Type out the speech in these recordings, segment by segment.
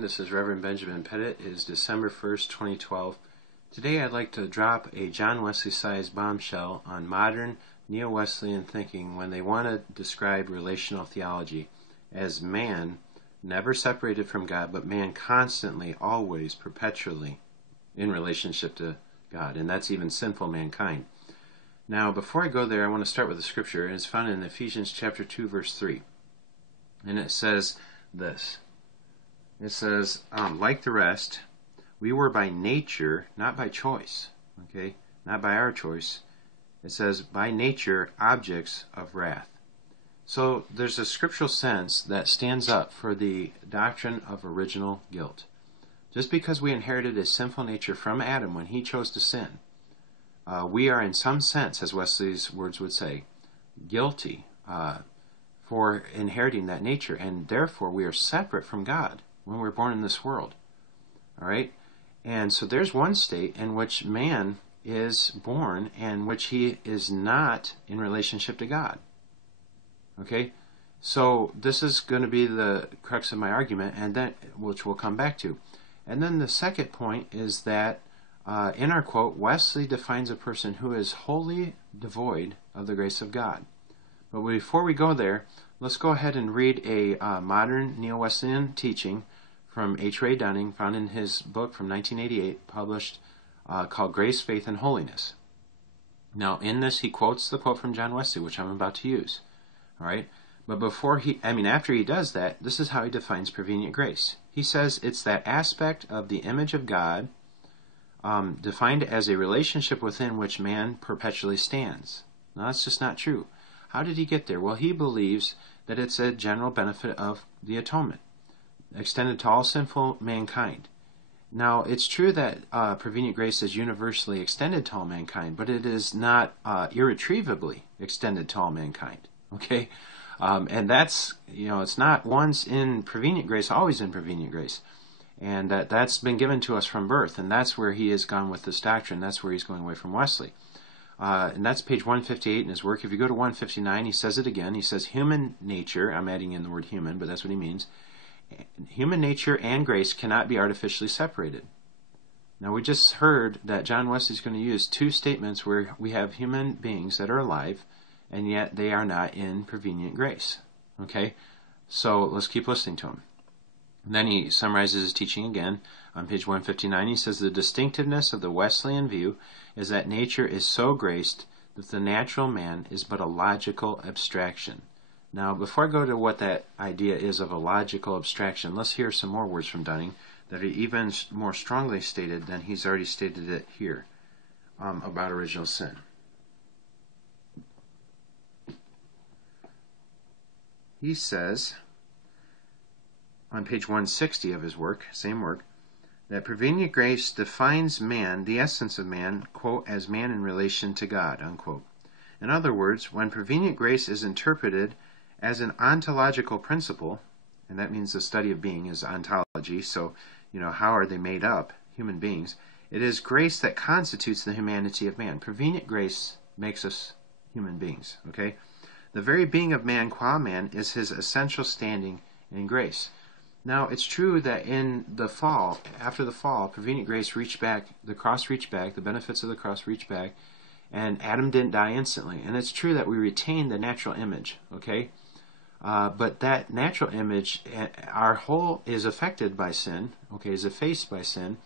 everyone. This is Reverend Benjamin Pettit. It is December 1st, 2012. Today I'd like to drop a John Wesley-sized bombshell on modern Neo-Wesleyan thinking when they want to describe relational theology as man never separated from God, but man constantly, always, perpetually in relationship to God, and that's even sinful mankind. Now, before I go there, I want to start with a scripture, and it's found in Ephesians chapter 2, verse 3. And it says this. It says, like the rest, we were by nature, not by choice, okay? Not by our choice. It says, by nature, objects of wrath. So there's a scriptural sense that stands up for the doctrine of original guilt. Just because we inherited a sinful nature from Adam when he chose to sin, we are in some sense, as Wesley's words would say, guilty for inheriting that nature, and therefore we are separate from God when we're born in this world. All right? And so there's one state in which man is born and which he is not in relationship to God. Okay? So this is going to be the crux of my argument, and then which we'll come back to. And then the second point is that in our quote, Wesley defines a person who is wholly devoid of the grace of God. But before we go there, let's go ahead and read a modern Neo-Wesleyan teaching from H. Ray Dunning, found in his book from 1988, published, called Grace, Faith, and Holiness. Now, in this, he quotes the quote from John Wesley, which I'm about to use. All right? But after he does that, this is how he defines prevenient grace. He says it's that aspect of the image of God defined as a relationship within which man perpetually stands. Now, that's just not true. How did he get there? Well, he believes that it's a general benefit of the atonement, extended to all sinful mankind. Now, it's true that prevenient grace is universally extended to all mankind, but it is not irretrievably extended to all mankind. Okay? And that's, it's not once in prevenient grace, always in prevenient grace. And that's been given to us from birth, and that's where he has gone with this doctrine. That's where he's going away from Wesley. And that's page 158 in his work. If you go to 159, he says it again. He says human nature, I'm adding in the word human, but that's what he means. Human nature and grace cannot be artificially separated. Now, we just heard that John Wesley is going to use two statements where we have human beings that are alive, and yet they are not in prevenient grace. Okay? So let's keep listening to him. And then he summarizes his teaching again. On page 159, he says, the distinctiveness of the Wesleyan view is that nature is so graced that the natural man is but a logical abstraction. Now, before I go to what that idea is of a logical abstraction, let's hear some more words from Dunning that are even more strongly stated than he's already stated it here about original sin. He says, on page 160 of his work, same work, that prevenient grace defines man, the essence of man, quote, as man in relation to God, unquote. In other words, when prevenient grace is interpreted as an ontological principle, and that means the study of being is ontology, so, how are they made up, human beings? It is grace that constitutes the humanity of man. Prevenient grace makes us human beings, okay? The very being of man, qua man, is his essential standing in grace. Now, it's true that in the fall, after the fall, prevenient grace reached back, the cross reached back, the benefits of the cross reached back, and Adam didn't die instantly. And it's true that we retain the natural image, okay? But that natural image, our whole is affected by sin, okay, is effaced by sin,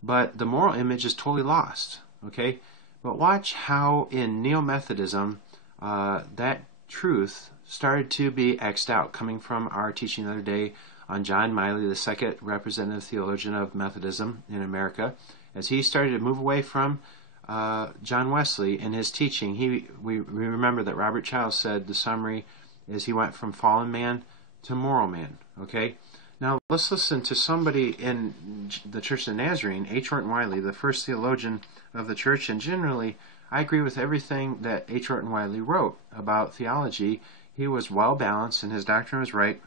but the moral image is totally lost, okay? But watch how in Neo-Methodism that truth started to be X'd out, coming from our teaching the other day on John Wesley, the second representative theologian of Methodism in America. As he started to move away from John Wesley in his teaching, we remember that Robert Child said the summary is he went from fallen man to moral man. Okay? Now let's listen to somebody in the Church of the Nazarene, H. Orton Wiley, the first theologian of the church, and generally I agree with everything that H. Orton Wiley wrote about theology. He was well balanced and his doctrine was right.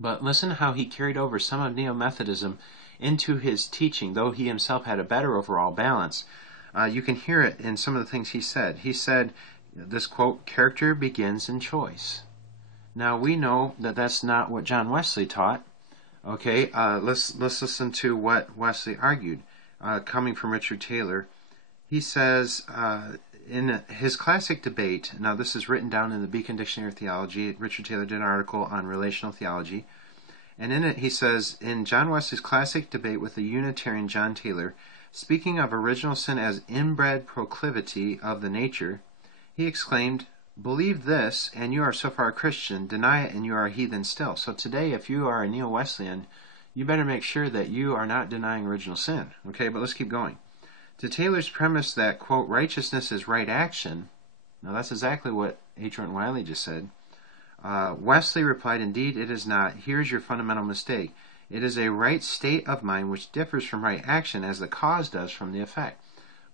But listen to how he carried over some of Neo-Methodism into his teaching, though he himself had a better overall balance. You can hear it in some of the things he said. He said, this quote, character begins in choice. Now, we know that that's not what John Wesley taught. Okay, let's listen to what Wesley argued. Coming from Richard Taylor, he says in his classic debate, now this is written down in the Beacon Dictionary of Theology. Richard Taylor did an article on relational theology, and in it he says, in John Wesley's classic debate with the Unitarian John Taylor, speaking of original sin as inbred proclivity of the nature, he exclaimed, "Believe this, and you are so far a Christian. Deny it, and you are a heathen still." So today, if you are a Neo-Wesleyan, you better make sure that you are not denying original sin. Okay, but let's keep going. To Taylor's premise that, quote, righteousness is right action, now that's exactly what H. Norton Wiley just said, Wesley replied, indeed it is not. Here's your fundamental mistake. It is a right state of mind which differs from right action as the cause does from the effect.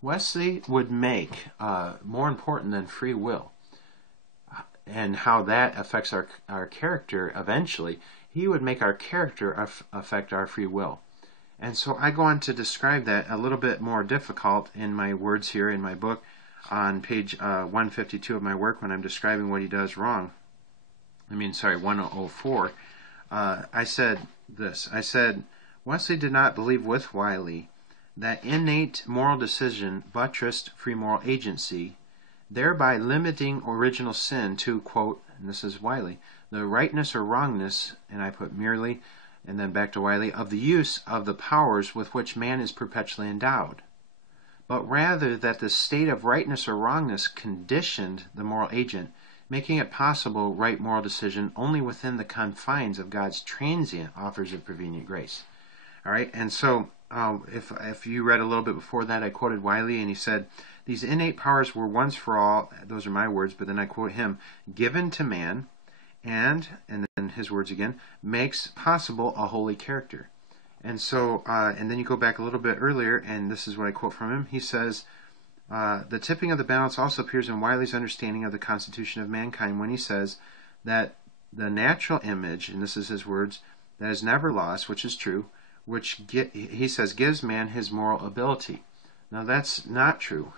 Wesley would make more important than free will and how that affects our character eventually. He would make our character affect our free will. And so I go on to describe that a little bit more difficult in my words here in my book on page 152 of my work when I'm describing what he does wrong. 104. I said this. I said, Wesley did not believe with Wiley that innate moral decision buttressed free moral agency, thereby limiting original sin to, quote, and this is Wiley, the rightness or wrongness, and I put merely, and then back to Wiley, of the use of the powers with which man is perpetually endowed, but rather that the state of rightness or wrongness conditioned the moral agent, making it possible right moral decision only within the confines of God's transient offers of prevenient grace. All right, and so if you read a little bit before that, I quoted Wiley, and he said, these innate powers were once for all, those are my words, but then I quote him, given to man, and then his words again, makes possible a holy character. And so, and then you go back a little bit earlier, and this is what I quote from him. He says, the tipping of the balance also appears in Wiley's understanding of the constitution of mankind when he says that the natural image, and this is his words, that is never lost, which is true, which he says gives man his moral ability. Now that's not true,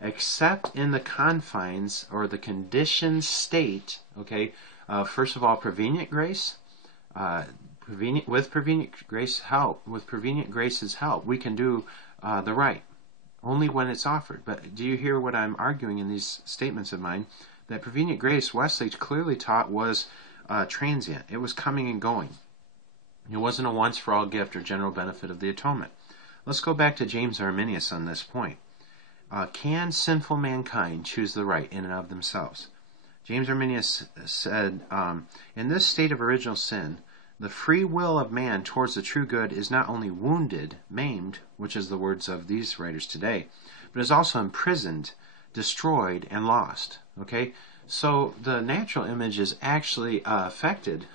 except in the confines or the conditioned state, okay, first of all, prevenient grace, with prevenient grace's help, we can do the right, only when it's offered. But do you hear what I'm arguing in these statements of mine? That prevenient grace, Wesley clearly taught, was transient. It was coming and going. It wasn't a once-for-all gift or general benefit of the atonement. Let's go back to James Arminius on this point. Can sinful mankind choose the right in and of themselves? James Arminius said, in this state of original sin, the free will of man towards the true good is not only wounded, maimed, which is the words of these writers today, but is also imprisoned, destroyed, and lost. Okay? So the natural image is actually affected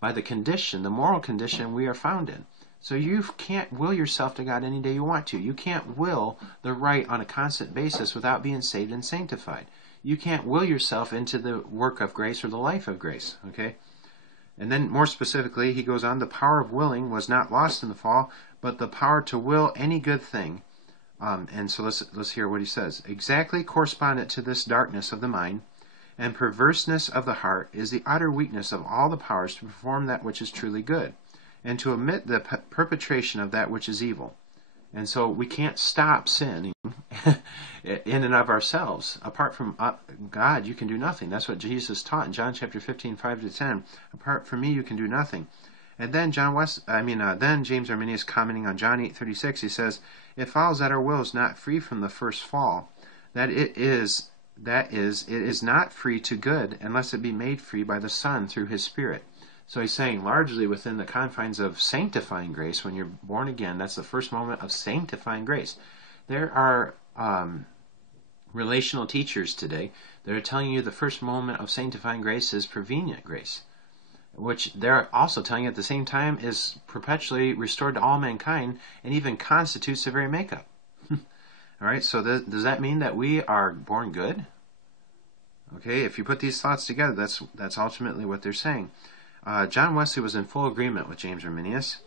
by the condition, the moral condition we are found in. So you can't will yourself to God any day you want to. You can't will the right on a constant basis without being saved and sanctified. You can't will yourself into the work of grace or the life of grace. Okay? And then more specifically, he goes on, the power of willing was not lost in the fall, but the power to will any good thing. And so let's hear what he says. Exactly correspondent to this darkness of the mind and perverseness of the heart is the utter weakness of all the powers to perform that which is truly good, and to omit the perpetration of that which is evil. And so we can't stop sinning in and of ourselves. Apart from God, you can do nothing. That's what Jesus taught in John chapter 15, 5-10. Apart from me, you can do nothing. And then then James Arminius, commenting on John 8:36, he says, "It follows that our will is not free from the first fall, that it is not free to good unless it be made free by the Son through His Spirit." So he's saying largely within the confines of sanctifying grace, when you're born again, that's the first moment of sanctifying grace. There are relational teachers today that are telling you the first moment of sanctifying grace is prevenient grace, which they're also telling you at the same time is perpetually restored to all mankind and even constitutes the very makeup. All right, so does that mean that we are born good? Okay, if you put these thoughts together, that's ultimately what they're saying. John Wesley was in full agreement with James Arminius.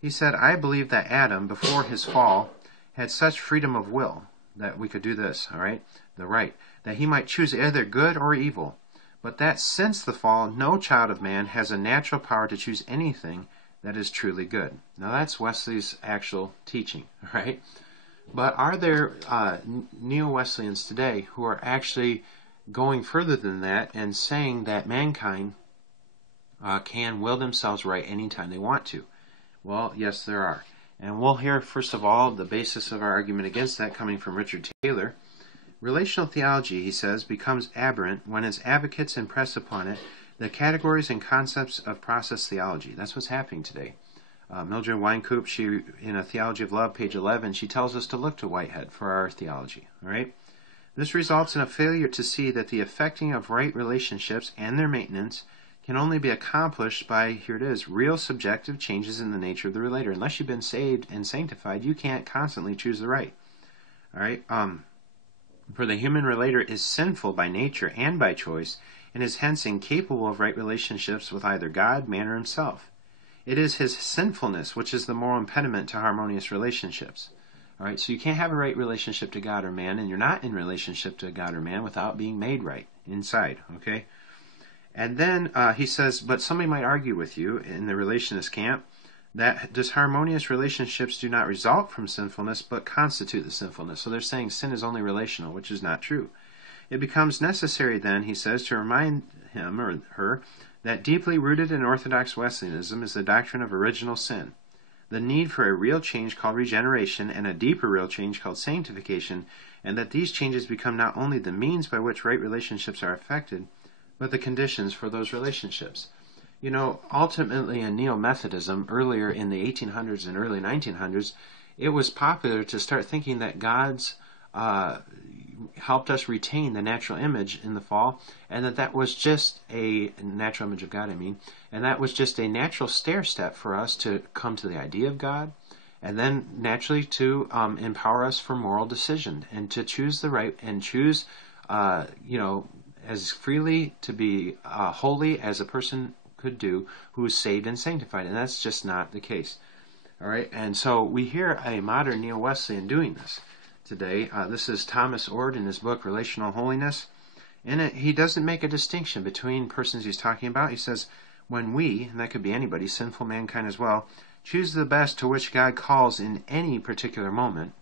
He said, I believe that Adam, before his fall, had such freedom of will that we could do this, all right, the right, that he might choose either good or evil, but that since the fall, no child of man has a natural power to choose anything that is truly good. Now that's Wesley's actual teaching, right? But are there Neo-Wesleyans today who are actually going further than that and saying that mankind can will themselves right anytime they want to? Well, yes, there are. And we'll hear, first of all, the basis of our argument against that coming from Richard Taylor. Relational theology, he says, becomes aberrant when its advocates impress upon it the categories and concepts of process theology. That's what's happening today. Mildred Wynkoop, she, in A Theology of Love, page 11, she tells us to look to Whitehead for our theology. All right? This results in a failure to see that the effecting of right relationships and their maintenance can only be accomplished by, here it is, real subjective changes in the nature of the relator. Unless you've been saved and sanctified, you can't constantly choose the right. All right? For the human relator is sinful by nature and by choice, and is hence incapable of right relationships with either God, man, or himself. It is his sinfulness which is the moral impediment to harmonious relationships. All right, so you can't have a right relationship to God or man, and you're not in relationship to God or man without being made right inside, okay? And then he says, but somebody might argue with you in the relationist camp that disharmonious relationships do not result from sinfulness, but constitute the sinfulness. So they're saying sin is only relational, which is not true. It becomes necessary then, he says, to remind him or her that deeply rooted in Orthodox Wesleyanism is the doctrine of original sin, the need for a real change called regeneration, and a deeper real change called sanctification, and that these changes become not only the means by which right relationships are effected, but the conditions for those relationships. You know, ultimately in Neo-Methodism, earlier in the 1800s and early 1900s, it was popular to start thinking that God's helped us retain the natural image in the fall, and that was just a natural image of God, and that was just a natural stair step for us to come to the idea of God, and then naturally to empower us for moral decision and to choose the right and choose, as freely to be holy as a person could do who is saved and sanctified, and that's just not the case. All right, and so we hear a modern Neo-Wesleyan doing this today. This is Thomas Ord in his book Relational Holiness. In it, he doesn't make a distinction between persons he's talking about. He says, when we, and that could be anybody, sinful mankind as well, choose the best to which God calls in any particular moment,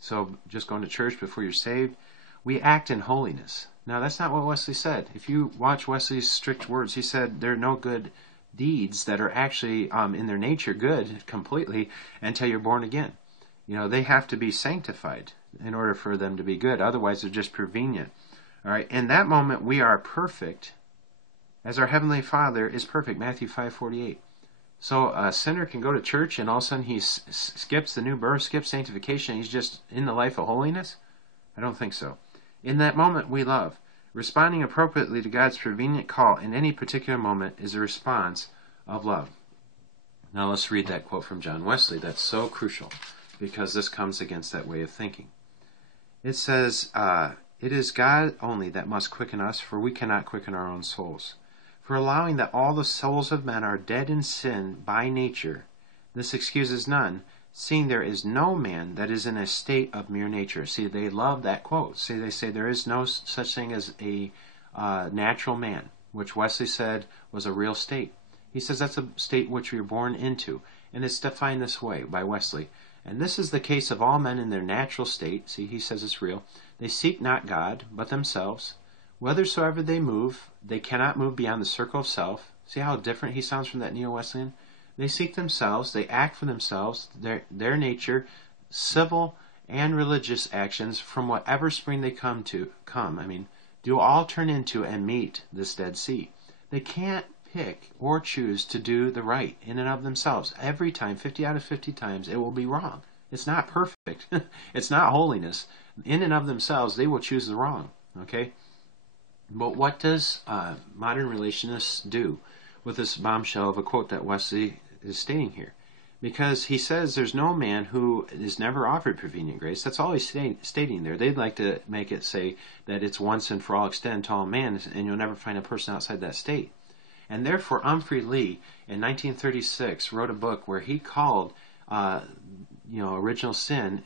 so just going to church before you're saved, we act in holiness. Now, that's not what Wesley said. If you watch Wesley's strict words, he said there are no good deeds that are actually in their nature good completely until you're born again. You know, they have to be sanctified in order for them to be good. Otherwise, they're just prevenient. All right. In that moment, we are perfect, as our Heavenly Father is perfect. Matthew 5:48. So a sinner can go to church, and all of a sudden he skips the new birth, skips sanctification. He's just in the life of holiness. I don't think so. In that moment, we love. Responding appropriately to God's prevenient call in any particular moment is a response of love. Now let's read that quote from John Wesley. That's so crucial, because this comes against that way of thinking. It says, it is God only that must quicken us, for we cannot quicken our own souls. For allowing that all the souls of men are dead in sin by nature, this excuses none, seeing there is no man that is in a state of mere nature. See, they love that quote. See, they say there is no such thing as a natural man, which Wesley said was a real state. He says that's a state which we are born into, and it's defined this way by Wesley. And this is the case of all men in their natural state. See, he says it's real. They seek not God, but themselves. Whithersoever they move, they cannot move beyond the circle of self. See how different he sounds from that Neo-Wesleyan? They seek themselves, they act for themselves, their nature, civil and religious actions, from whatever spring they come, do all turn into and meet this Dead Sea. They can't pick or choose to do the right in and of themselves. Every time, 50 out of 50 times, it will be wrong. It's not perfect. It's not holiness. In and of themselves, they will choose the wrong. Okay? But what does modern relationists do with this bombshell of a quote that Wesley is stating here? Because he says there's no man who is never offered prevenient grace. That's all he's stating there. They'd like to make it say that it's once and for all extended to all man, and you'll never find a person outside that state. And therefore, Humphrey Lee, in 1936, wrote a book where he called, original sin,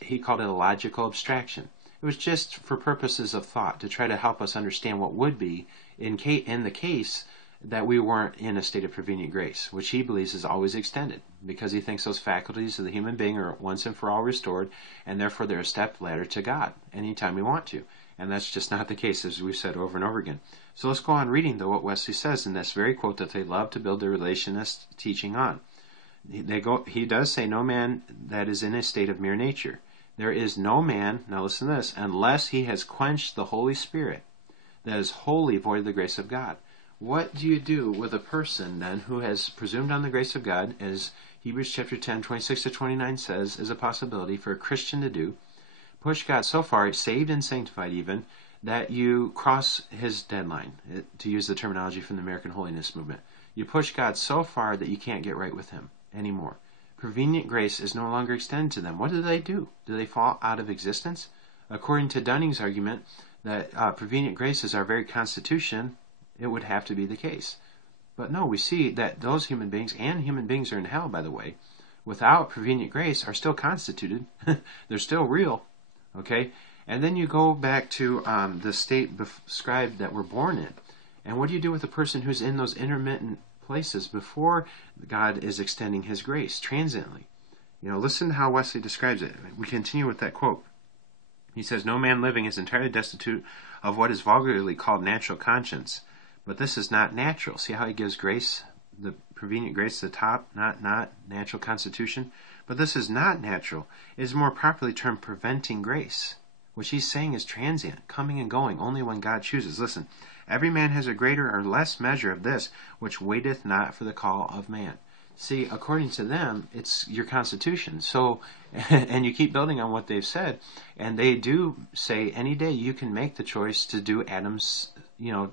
he called it a logical abstraction. It was just for purposes of thought, to try to help us understand what would be in the case that we weren't in a state of prevenient grace, which he believes is always extended, because he thinks those faculties of the human being are once and for all restored, and therefore they're a step ladder to God anytime we want to. And that's just not the case, as we've said over and over again. So let's go on reading, though, what Wesley says in this very quote that they love to build their relationist teaching on. He does say, no man that is in a state of mere nature. There is no man, now listen to this, unless he has quenched the Holy Spirit, that is wholly void of the grace of God. What do you do with a person, then, who has presumed on the grace of God, as Hebrews chapter 10, 26 to 29 says is a possibility for a Christian to do? Push God so far, saved and sanctified even, that you cross his deadline, to use the terminology from the American Holiness Movement. You push God so far that you can't get right with him anymore. Prevenient grace is no longer extended to them. What do? Do they fall out of existence? According to Dunning's argument that prevenient grace is our very constitution, it would have to be the case. But no, we see that those human beings, and human beings are in hell, by the way, without prevenient grace are still constituted. They're still real. Okay? And then you go back to the state described that we're born in. And what do you do with a person who's in those intermittent places before God is extending his grace, transiently? Listen to how Wesley describes it. We continue with that quote. He says, no man living is entirely destitute of what is vulgarly called natural conscience. But this is not natural. See how he gives grace, the prevenient grace, the top, not natural constitution? But this is not natural. It is more properly termed preventing grace, which he's saying is transient, coming and going, only when God chooses. Listen, every man has a greater or less measure of this, which waiteth not for the call of man. See, according to them, it's your constitution. So, and you keep building on what they've said, and they do say any day you can make the choice to do Adam's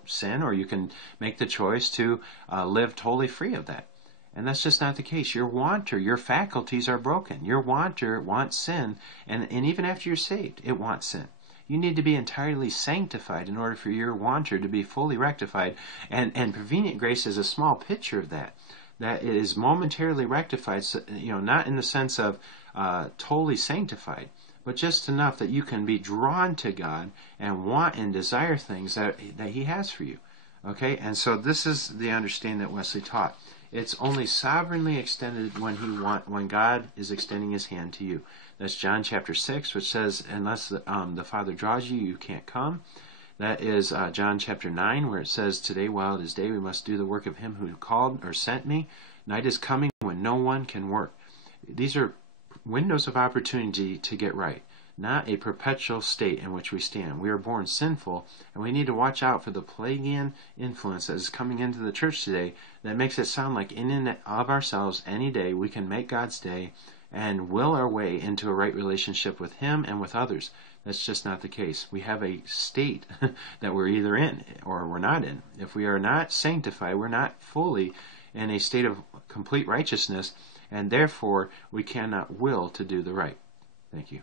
sin, or you can make the choice to live totally free of that. And that's just not the case. Your wanter, your faculties are broken. Your wanter wants sin, and even after you're saved, it wants sin. You need to be entirely sanctified in order for your wanter to be fully rectified. And prevenient grace is a small picture of that. That is momentarily rectified, not in the sense of totally sanctified, but just enough that you can be drawn to God and want and desire things that he has for you. Okay? And so this is the understanding that Wesley taught. It's only sovereignly extended when God is extending his hand to you. That's John chapter 6, which says, unless the Father draws you, you can't come. That is John chapter 9, where it says, today while it is day, we must do the work of him who called or sent me. Night is coming when no one can work. These are windows of opportunity to get right, not a perpetual state in which we stand. We are born sinful, and we need to watch out for the Pelagian influence that is coming into the church today that makes it sound like in and of ourselves any day we can make God's day and will our way into a right relationship with him and with others. That's just not the case. We have a state that we're either in or we're not in. If we are not sanctified, we're not fully in a state of complete righteousness, and therefore we cannot will to do the right. Thank you.